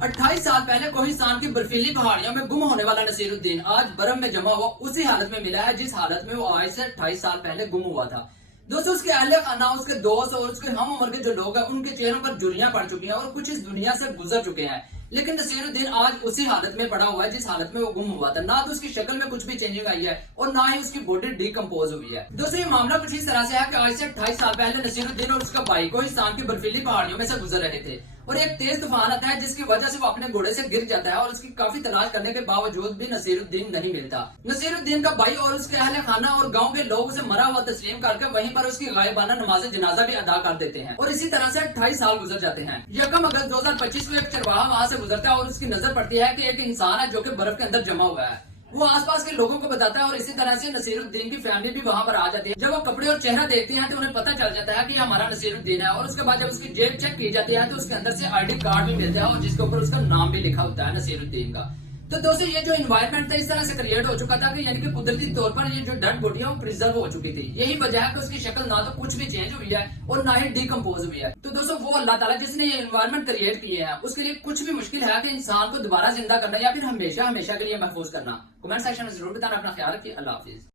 28 साल पहले कोहिस्तान की बर्फीली पहाड़ियों में गुम होने वाला नसीरुद्दीन आज बर्फ में जमा हुआ उसी हालत में मिला है जिस हालत में वो आज से 28 साल पहले गुम हुआ था। दोस्तों, उसके अहले खाना, उसके दोस्त और उसके हम उम्र के जो लोग हैं उनके चेहरों पर झुर्रियां पड़ चुकी हैं और कुछ इस दुनिया से गुजर चुके हैं। लेकिन नसीरुद्दीन आज उसी हालत में पड़ा हुआ है जिस हालत में वो गुम हुआ था। ना तो उसकी शक्ल में कुछ भी चेंजिंग आई है और ना ही उसकी बॉडी डिकम्पोज हुई है। दोस्तों, ये मामला कुछ इस तरह से है कि आज से 28 साल पहले नसीरुद्दीन और उसका भाई कोहिस्तान की बर्फीली पहाड़ियों में से गुजर रहे थे और एक तेज तूफान आता है जिसकी वजह से वो अपने घोड़े से गिर जाता है और उसकी काफी तलाश करने के बावजूद भी नसीरुद्दीन नहीं मिलता। नसीरुद्दीन का भाई और उसके अहले खाना और गांव के लोग उसे मरा हुआ तस्लीम करके वहीं पर उसकी गायबाना नमाज जनाजा भी अदा कर देते हैं और इसी तरह से 28 साल गुजर जाते हैं। 1 अगस्त 2025 को एक चरवाहा वहां से गुजरता है और उसकी नजर पड़ती है कि एक इंसान है जो कि बर्फ के अंदर जमा हुआ है। वो आसपास के लोगों को बताता है और इसी तरह से नसीरुद्दीन की फैमिली भी वहां पर आ जाती है। जब वो कपड़े और चेहरा देखते हैं तो उन्हें पता चल जाता है कि ये हमारा नसीरुद्दीन है और उसके बाद जब उसकी जेब चेक की जाती है तो उसके अंदर से आईडी कार्ड भी मिलता है और जिसके ऊपर उसका नाम भी लिखा होता है नसीरुद्दीन का। तो दोस्तों, ये जो इन्वायरमेंट था इस तरह से क्रिएट हो चुका था कि यानी कि कुदरती तौर पर ये जो डेड बॉडी है वो प्रिजर्व हो चुकी थी। यही वजह है कि उसकी शक्ल ना तो कुछ भी चेंज हुई है और ना ही डिकम्पोज हुई है। तो दोस्तों, वो अल्लाह ताला जिसने ये इन्वायरमेंट क्रिएट किए हैं उसके लिए कुछ भी मुश्किल है कि इंसान को दोबारा जिंदा करना या फिर हमेशा हमेशा के लिए महफूज करना। कमेंट सेक्शन में जरूर बताना। अपना ख्याल रखिए। अल्लाह हाफिज।